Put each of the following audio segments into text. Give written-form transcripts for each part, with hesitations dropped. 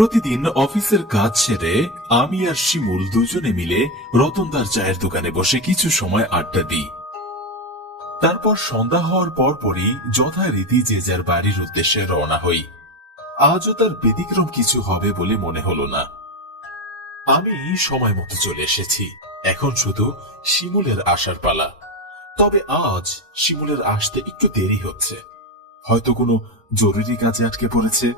প্রতিদিন অফিসের কাজ সেরে আমি আর শিমুল দুজনে মিলে রতনদার চায়ের দোকানে বসে কিছু সময় আড্ডা দিই। তারপর সন্ধ্যা হওয়ার পরপরই যথারীতি যে যার বাড়ির উদ্দেশ্যে রওনা হই। আজও তার ব্যতিক্রম কিছু হবে বলে মনে হলো না। আমি সময় মতো চলে এসেছি। এখন শুধু শিমুলের আসার পালা। তবে আজ শিমুলের আসতে একটু দেরি হচ্ছে। হয়তো কোনো জরুরি কাজে আটকে পড়েছে।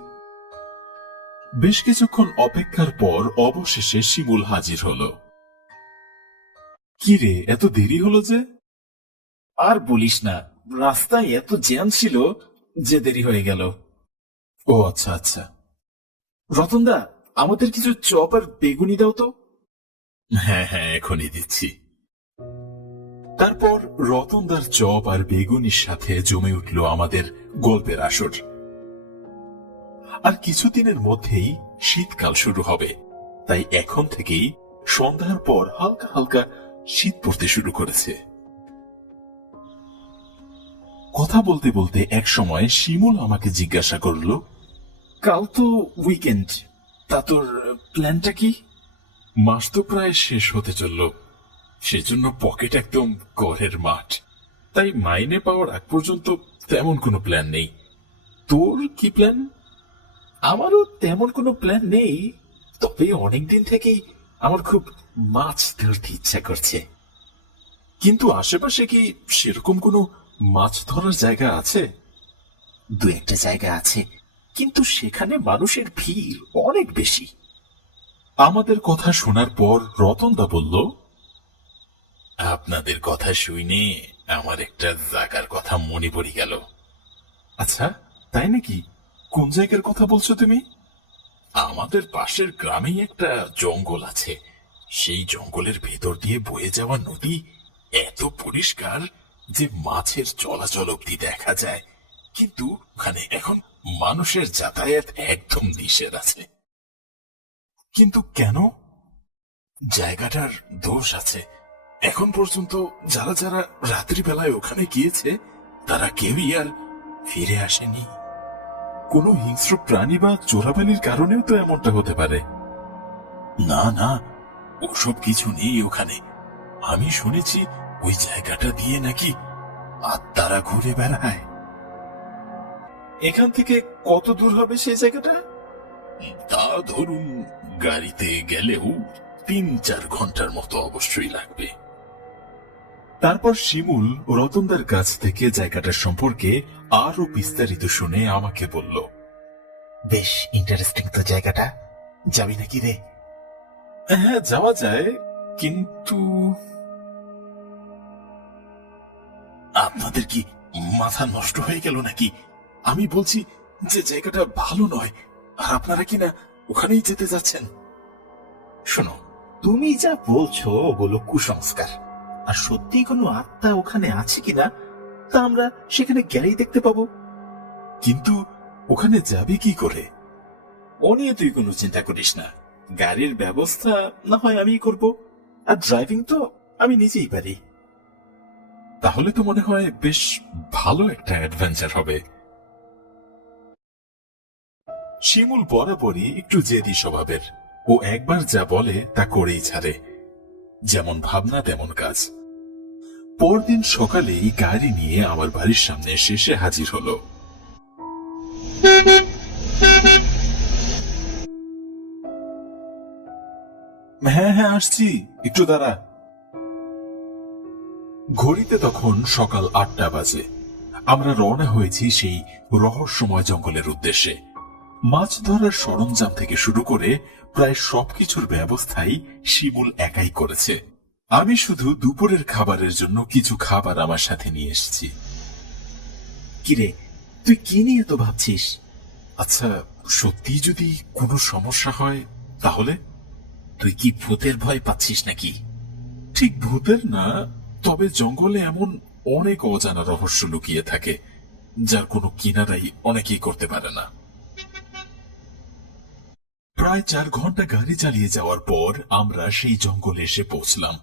বেশ কিছুক্ষণ অপেক্ষার পর অবশেষে শিমুল হাজির হলো। কি রে, এত দেরি হলো যে? আর বলিস না, রাস্তায় এত জ্যাম ছিল যে দেরি হয়ে গেল। ও আচ্ছা আচ্ছা। রতনদা, আমাদের কিছু চপ আর বেগুনি দাও তো। হ্যাঁ হ্যাঁ, এখনই দিচ্ছি। তারপর রতনদার চপ আর বেগুনির সাথে জমে উঠল আমাদের গল্পের আসর। আর কিছুদিনের মধ্যেই শীতকাল শুরু হবে, তাই এখন থেকেই সন্ধ্যার পর হালকা হালকা শীত পড়তে শুরু করেছে। কথা বলতে বলতে এক সময় শিমুল আমাকে জিজ্ঞাসা করলো, কাল তো উইকেন্ড, তা তোর প্ল্যানটা কি? মাস তো প্রায় শেষ হতে চলল, সেজন্য পকেট একদম ঘরের মাঠ। তাই মাইনে পাওয়ার আগ পর্যন্ত তেমন কোনো প্ল্যান নেই। তোর কি প্ল্যান? আমারও তেমন কোনো প্ল্যান নেই, তবে অনেকদিন থেকেই আমার খুব মাছ ধরতে ইচ্ছা করছে। কিন্তু আশেপাশে কি সেরকম কোনো মাছ ধরার জায়গা আছে? দু একটা জায়গা আছে, কিন্তু সেখানে মানুষের ভিড় অনেক বেশি। আমাদের কথা শোনার পর রতনদা বলল, আপনাদের কথা শুনে আমার একটা জায়গার কথা মনে পড়ে গেল। আচ্ছা, তাই নাকি? কোন জায়গার কথা বলছো তুমি? আমাদের পাশের গ্রামেই একটা জঙ্গল আছে। সেই জঙ্গলের ভেতর দিয়ে বয়ে যাওয়া নদী এত পরিষ্কার যে মাছের চলাচল অব্দি দেখা যায়, কিন্তু ওখানে এখন মানুষের যাতায়াত একদম নিষেধ আছে। কিন্তু কেন? জায়গাটার দোষ আছে। এখন পর্যন্ত যারা যারা রাত্রিবেলায় ওখানে গিয়েছে তারা কেউই আর ফিরে আসেনি। কোনো হিংস্র প্রাণী বা চোরাবালির কারণেও তো এমনটা হতে পারে। না না, ওসব কিছু নেই ওখানে। আমি শুনেছি ওই জায়গাটা দিয়ে নাকি আত্মারা ঘুরে বেড়ায়। এখান থেকে কত দূর হবে সেই জায়গাটা? তা ধরুন, গাড়িতে গেলেও ৩-৪ ঘন্টার মতো অবশ্যই লাগবে। তারপর শিমুল রতনদার কাছ থেকে জায়গাটার সম্পর্কে আরো বিস্তারিত শুনে আমাকে বলল, বেশ ইন্টারেস্টিং তো জায়গাটা, যাবি নাকি রে? হ্যাঁ, যাওয়া যায়, কিন্তু আপনাদের কি মাথা নষ্ট হয়ে গেল নাকি? আমি বলছি যে জায়গাটা ভালো নয়, আর আপনারা কিনা ওখানেই যেতে যাচ্ছেন। শোনো, তুমি যা বলছো ওগুলো কুসংস্কার। আর সত্যি কোনো আত্মা ওখানে আছে কিনা তা আমরা সেখানে গেলেই দেখতে পাবো। কিন্তু ওখানে যাবি কি করে? ও নিয়ে তুই কোনো চিন্তা করিস না, গাড়ির ব্যবস্থা না হয় আমি করব, আর ড্রাইভিং তো আমি নিজেই পারি। তাহলে তো মনে হয় বেশ ভালো একটা অ্যাডভেঞ্চার হবে। শিমুল বরাবরই একটু জেদি স্বভাবের। ও একবার যা বলে তা করেই ছাড়ে। যেমন ভাবনা তেমন কাজ। পরদিন সকালেই গাড়ি নিয়ে আমার বাড়ির সামনে এসে হাজির হলো। হ্যাঁ হ্যাঁ, আসছি, একটু দাঁড়া। ঘড়িতে তখন সকাল ৮টা বাজে। আমরা রওনা হয়েছি সেই রহস্যময় জঙ্গলের উদ্দেশ্যে। মাছ ধরার সরঞ্জাম থেকে শুরু করে প্রায় সবকিছুর ব্যবস্থাই শিমুল একাই করেছে। আমি শুধু দুপুরের খাবারের জন্য কিছু খাবার আমার সাথে নিয়ে এসেছি। কিরে, তুই কি নিয়ে তো ভাবছিস? আচ্ছা, সত্যি যদি কোনো সমস্যা হয় তাহলে? তুই কি ভূতের ভয় পাচ্ছিস নাকি? ঠিক ভূতের না, তবে জঙ্গলে এমন অনেক অজানা রহস্য লুকিয়ে থাকে যার কোনো কিনারাই অনেকেই করতে পারে না। প্রায় ৪ ঘন্টা গাড়ি চালিয়ে যাওয়ার পর আমরা সেই জঙ্গলে এসে পৌঁছলাম।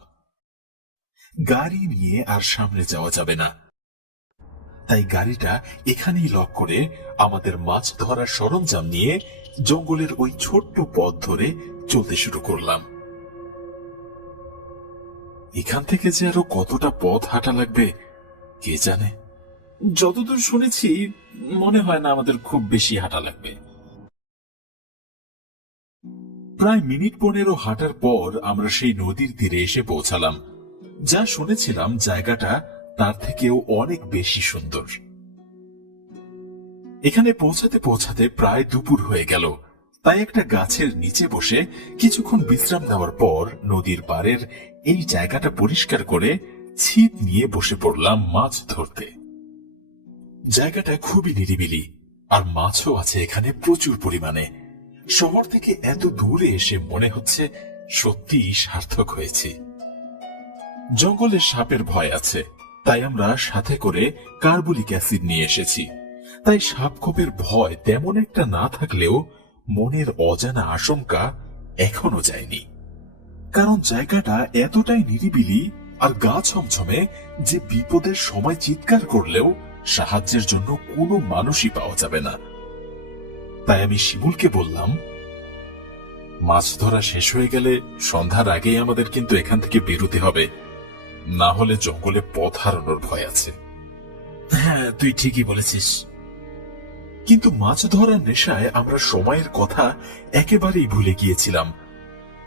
গাড়ি নিয়ে আর সামনে যাওয়া যাবে না, তাই গাড়িটা এখানেই লক করে আমাদের মাছ ধরার সরঞ্জাম নিয়ে জঙ্গলের ওই ছোট্ট পথ ধরে চলতে শুরু করলাম। এখান থেকে যে আরো কতটা পথ হাঁটা লাগবে কে জানে। যতদূর শুনেছি মনে হয় না আমাদের খুব বেশি হাঁটা লাগবে। প্রায় মিনিট 15 হাঁটার পর আমরা সেই নদীর তীরে এসে পৌঁছালাম। যা শুনেছিলাম জায়গাটা তার থেকেও অনেক বেশি সুন্দর। এখানে পৌঁছাতে পৌঁছাতে প্রায় দুপুর হয়ে গেল, তাই একটা গাছের নিচে বসে কিছুক্ষণ বিশ্রাম নেওয়ার পর নদীর পাড়ের এই জায়গাটা পরিষ্কার করে ছিপ নিয়ে বসে পড়লাম মাছ ধরতে। জায়গাটা খুবই নিরিবিলি, আর মাছও আছে এখানে প্রচুর পরিমাণে। শহর থেকে এত দূরে এসে মনে হচ্ছে সত্যিই সার্থক হয়েছি। জঙ্গলে সাপের ভয় আছে, তাই আমরা সাথে করে কার্বলিক অ্যাসিড নিয়ে এসেছি। তাই সাপখোপের ভয় তেমন একটা না থাকলেও মনের অজানা আশঙ্কা এখনো যায়নি। কারণ জায়গাটা এতটাই নিরিবিলি আর গা ছমছমে যে বিপদের সময় চিৎকার করলেও সাহায্যের জন্য কোনো মানুষই পাওয়া যাবে না। তাই আমি শিমুলকে বললাম, মাছ ধরা শেষ হয়ে গেলে সন্ধ্যার আগেই আমাদের কিন্তু এখান থেকে বেরোতে হবে, না হলে জঙ্গলে পথ হারানোর ভয় আছে। হ্যাঁ, তুই ঠিকই বলেছিস। কিন্তু মাছ ধরার নেশায় আমরা সময়ের কথা একেবারেই ভুলে গিয়েছিলাম।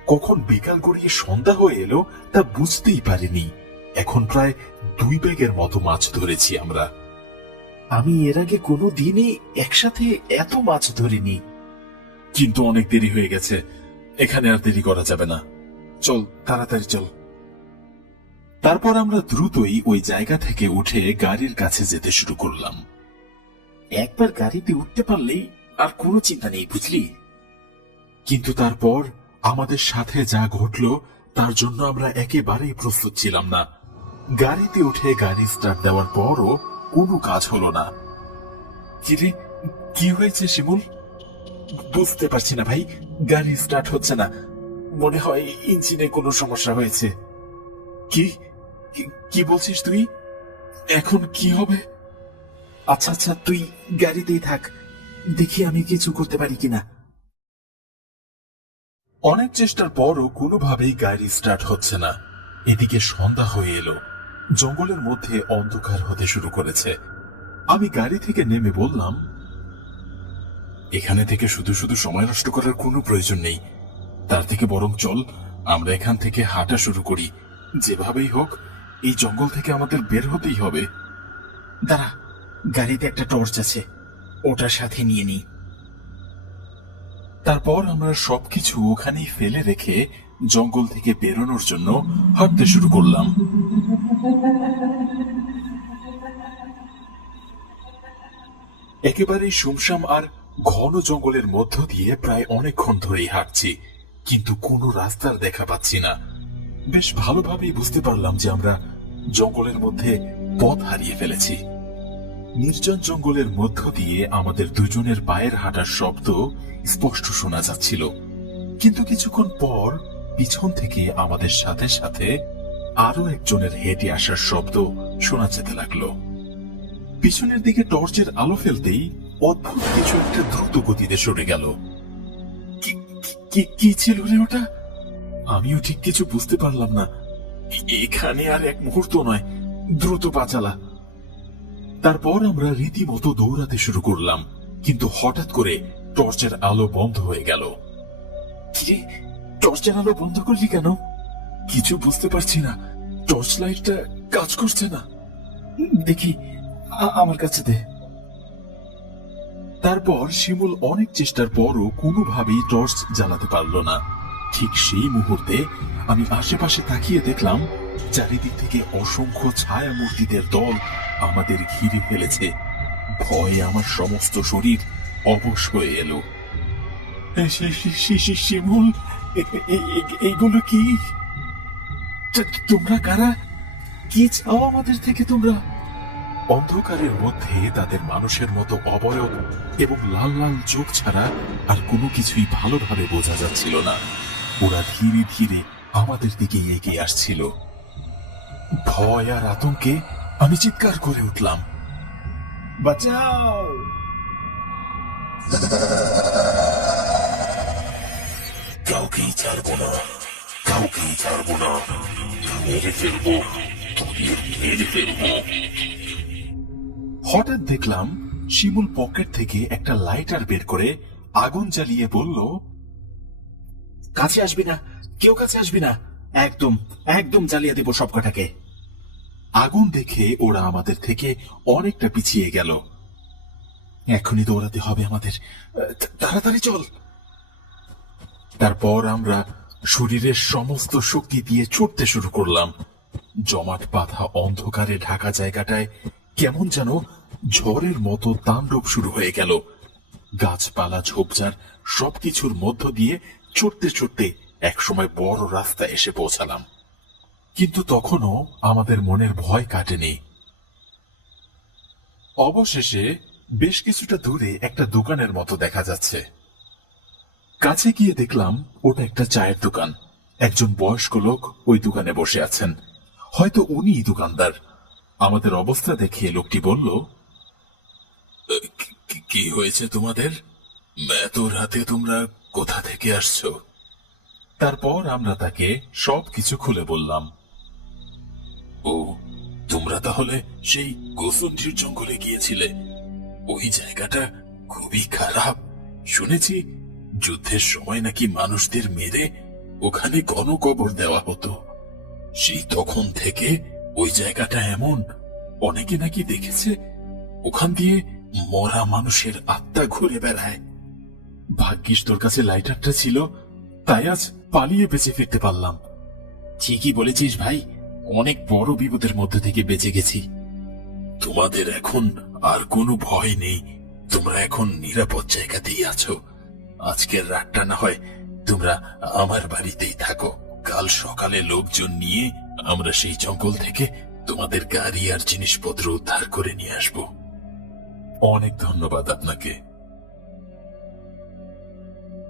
কখন বিকাল গড়িয়ে সন্ধ্যা হয়ে এলো তা বুঝতেই পারিনি। এখন প্রায় 2 ব্যাগের মতো মাছ ধরেছি আমরা। আমি এর আগে কোনো দিনই একসাথে এত মাছ ধরিনি। কিন্তু অনেক দেরি হয়ে গেছে, এখানে আর দেরি করা যাবে না। চল, তাড়াতাড়ি চল। তারপর আমরা দ্রুতই ওই জায়গা থেকে উঠে গাড়ির কাছে যেতে শুরু করলাম। একবার গাড়িতে উঠতে পারলেই আর কোনো চিন্তা নেই, বুঝলি? কিন্তু তারপর আমাদের সাথে যা ঘটল তার জন্য আমরা একেবারেই প্রস্তুত ছিলাম না। গাড়িতে উঠে গাড়ি স্টার্ট দেওয়ার পরও কোনো কাজ হলো না। কিরে, কি হয়েছে শিমুল? বুঝতে পারছি না ভাই, গাড়ি স্টার্ট হচ্ছে না। মনে হয় ইঞ্জিনে কোনো সমস্যা হয়েছে। কি কি বলছিস তুই? এখন কি হবে? আচ্ছা আচ্ছা, তুই গাড়িতেই থাক, দেখি আমি কিছু করতে পারি কিনা। অনেক চেষ্টার পরও কোনোভাবেই গাড়ি স্টার্ট হচ্ছে না। এদিকে সন্ধ্যা হয়ে এলো, জঙ্গলের মধ্যে অন্ধকার হতে শুরু করেছে। আমি গাড়ি থেকে নেমে বললাম, এখানে থেকে শুধু শুধু সময় নষ্ট করার কোনো প্রয়োজন নেই। তার থেকে বরং চল আমরা এখান থেকে হাঁটা শুরু করি। যেভাবেই হোক এই জঙ্গল থেকে আমাদের বের হতেই হবে। দাঁড়া, গাড়িতে একটা টর্চ আছে, ওটার সাথে নিয়ে নিই। তারপর আমরা সবকিছু ওখানেই ফেলে রেখে জঙ্গল থেকে বেরোনোর জন্য হাঁটতে শুরু করলাম। একেবারেই শুমশাম আর ঘন জঙ্গলের মধ্য দিয়ে প্রায় অনেকক্ষণ ধরেই হাঁটছি, কিন্তু কোনো রাস্তার দেখা পাচ্ছি না। বেশ ভালোভাবেই বুঝতে পারলাম যে আমরা জঙ্গলের মধ্যে পথ হারিয়ে ফেলেছি। নির্জন জঙ্গলের মধ্য দিয়ে আমাদের দুজনের পায়ের হাঁটার শব্দ স্পষ্ট শোনা যাচ্ছিল, কিন্তু কিছুক্ষণ পর পিছন থেকে আমাদের সাথে সাথে আরো একজনের হেঁটে আসার শব্দ শোনা যেতে লাগলো। পিছনের দিকে টর্চের আলো ফেলতেই অদ্ভুত কিছু একটা দ্রুত গতিতে সরে গেল। কি ছিল রে ওটা? আমিও ঠিক কিছু বুঝতে পারলাম না। এখানে আর এক মুহূর্ত নয়, দ্রুত পা চালা। তারপর আমরা রীতিমতো দৌড়াতে শুরু করলাম, কিন্তু হঠাৎ করে টর্চের আলো বন্ধ হয়ে গেল। কিরে, টর্চের আলো বন্ধ করলি কেন? কিছু বুঝতে পারছি না, টর্চ লাইটটা কাজ করছে না। দেখি, আমার কাছে দে। তারপর শিমুল অনেক চেষ্টার পরও কোনোভাবেই টর্চ জ্বালাতে পারল না। ঠিক সেই মুহূর্তে আমি আশেপাশে তাকিয়ে দেখলাম চারিদিক থেকে অসংখ্য ছায়া মূর্তিদের দল আমাদের ঘিরে ফেলেছে। ভয়ে আমার সমস্ত শরীর অবশ হয়ে এলো। শিমুল, এইগুলো কি? তোমরা কারা? কি চাও আমাদের থেকে তোমরা? অন্ধকারের মধ্যে তাদের মানুষের মতো অবয়ব এবং লাল লাল চোখ ছাড়া আর কোনো কিছুই ভালোভাবে বোঝা যাচ্ছিল না। ওরা ধীরে ধীরে আমাদের দিকে এগিয়ে আসছিল। ভয় আর আতঙ্কে আমি চিৎকার করে উঠলাম, বাঁচাও! কাউকেই ছাড়বো না, কাউকেই ছাড়বো না, মেরে ফেলবো, তোদের মেরে ফেলবো। হঠাৎ দেখলাম শিমুল পকেট থেকে একটা লাইটার বের করে আগুন জ্বালিয়ে বলল, কাছে আসবি না, কেউ কাছে আসবি না, একদম একদম জ্বালিয়ে দেবো সবকটাকে। আগুন দেখে ওরা আমাদের থেকে অনেকটা পিছিয়ে গেল। এখনই দৌড়াতে হবে আমাদের, তাড়াতাড়ি চল। তারপর আমরা শরীরের সমস্ত শক্তি দিয়ে ছুটতে শুরু করলাম। জমাট বাঁধা অন্ধকারে ঢাকা জায়গাটায় কেমন যেন ঝড়ের মতো তাণ্ডব শুরু হয়ে গেল। গাছপালা ঝোপঝাড় সবকিছুর মধ্য দিয়ে ছুটতে ছুটতে একসময় বড় রাস্তায় এসে পৌঁছালাম। কিন্তু তখনও আমাদের মনের ভয় কাটেনি। অবশেষে বেশ কিছুটা দূরে একটা দোকানের মতো দেখা যাচ্ছে। কাছে গিয়ে দেখলাম ওটা একটা চায়ের দোকান। একজন বয়স্ক লোক ওই দোকানে বসে আছেন, হয়তো উনিই দোকানদার। আমাদের অবস্থা দেখে লোকটি বলল, কি হয়েছে তোমাদের? এত রাতে তোমরা কোথা থেকে আসছো? তারপর আমরা তাকে সবকিছু খুলে বললাম। ও, তোমরা তাহলে সেই গোসুন্ডির জঙ্গলে গিয়েছিলে? ওই জায়গাটা খুবই খারাপ। শুনেছি যুদ্ধের সময় নাকি মানুষদের মেরে ওখানে গণকবর দেওয়া হতো। সেই তখন থেকে ওই জায়গাটা এমন, অনেকে নাকি দেখেছে ওখান দিয়ে মরা মানুষের আত্মা ঘুরে বেড়ায়। ভাগ্যিস তোর কাছে লাইটারটা ছিল, তাই আজ পালিয়ে বেঁচে ফিরতে পারলাম। ঠিকই বলেছিস ভাই, অনেক বড় বিপদের মধ্যে থেকে বেঁচে গেছি। তোমাদের এখন আর কোনো ভয় নেই, তোমরা এখন নিরাপদ জায়গাতেই আছো। আজকের রাতটা না হয় তোমরা আমার বাড়িতেই থাকো। কাল সকালে লোকজন নিয়ে আমরা সেই জঙ্গল থেকে তোমাদের গাড়ি আর জিনিসপত্র উদ্ধার করে নিয়ে আসবো। অনেক ধন্যবাদ আপনাকে।